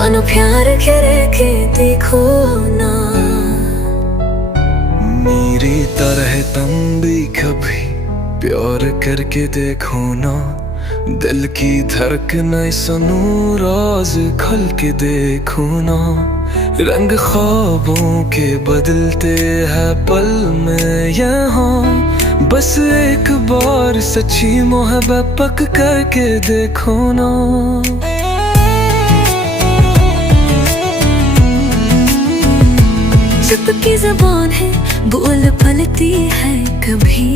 कौनो प्यार घेरे के देखो ना। मेरी तरह तुम भी कभी प्यार करके देखो ना। दिल की धड़कन सुनो, राज खोल के देखो ना। रंग ख्वाबों के बदलते हैं पल में यहाँ। बस एक बार सच्ची मोहब्बत पक करके देखो ना। चिपकी ज़बान है, बोल पलती है कभी।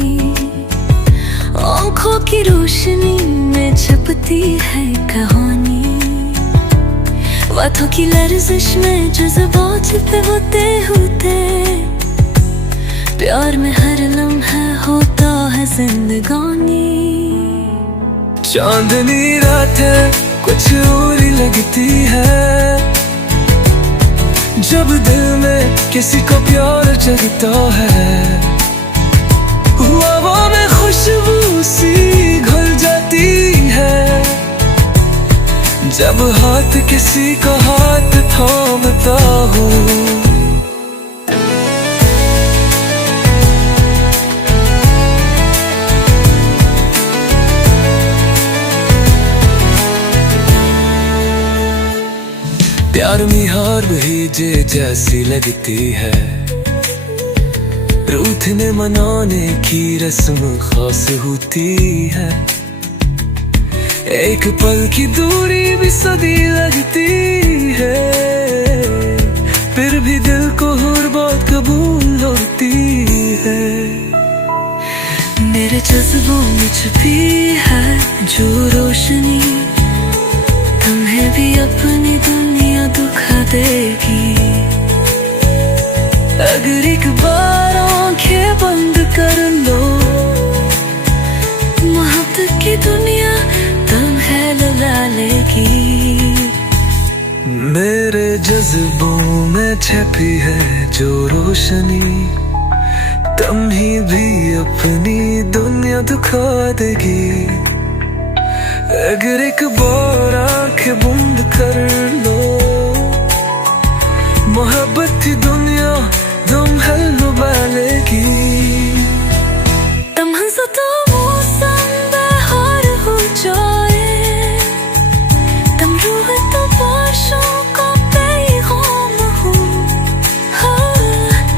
आँखों की रोशनी में छपती है कहानी। बातों की लर्जिश में जज्बात पे होते होते। प्यार में हर लम्हा होता है जिंदगानी। चांदनी रातें कुछ और ही लगती है जब दिल में किसी को प्यार जगता है। हवा में खुशबू सी घुल जाती है जब हाथ किसी का हाथ थामता हो। प्यार में हार वही जैसी लगती है। रूठने मनाने की रस्म खास होती है। एक पल की दूरी भी सदी लगती है। फिर भी दिल को हर बात कबूल होती है। मेरे जज्बों में छुपी है जो रोशनी, तुम्हें भी अपनी दुनिया दुखा देगी। अगर एक बार आंखें बंद कर लो, मोहब्बत की दुनिया तुम्हें लुला लेगी। मेरे जज्बों में छपी है जो रोशनी, तुम्हें भी अपनी दुनिया दुखा देगी। अगर एक बार आंखें बंद कर लो, मोहब्बत की दुनिया तुम्हें लुभा लेगी। तुम हंसो तो मौसम बहार हो जाए, तुम रोए तो बारिशों का पैगाम हो।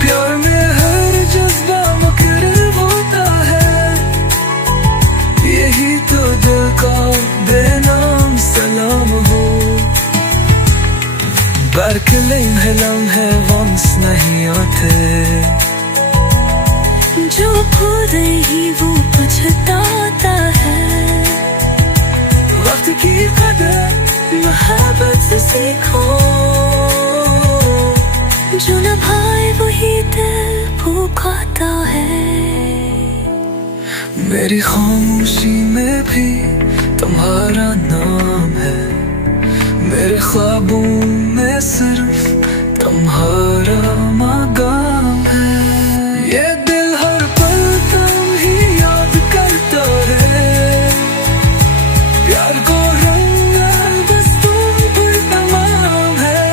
प्यार में हर जज्बा मुकर्रर होता है, यही तो दिल का बेनाम सलाम हो। बरकलें लम्हे वापस नहीं आते, जो खुद ही वो पछताता है। वक्त की कदर मोहब्बत से सीखो, जो न भाई वही दिल भूखाता है। मेरी खामोशी में भी तुम्हारा नाम है, मेरे ख्वाबों में सिर्फ तुम्हारा मकाम है। ये दिल हर पल तुम ही याद करता है, प्यार को रंग बस तुम पर तमाम है।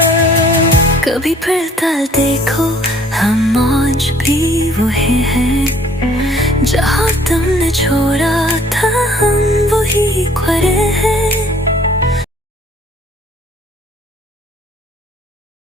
कभी फिर तल देखो, हम आज भी वही हैं, जहाँ तुमने छोड़ा था हम वही खड़े हैं।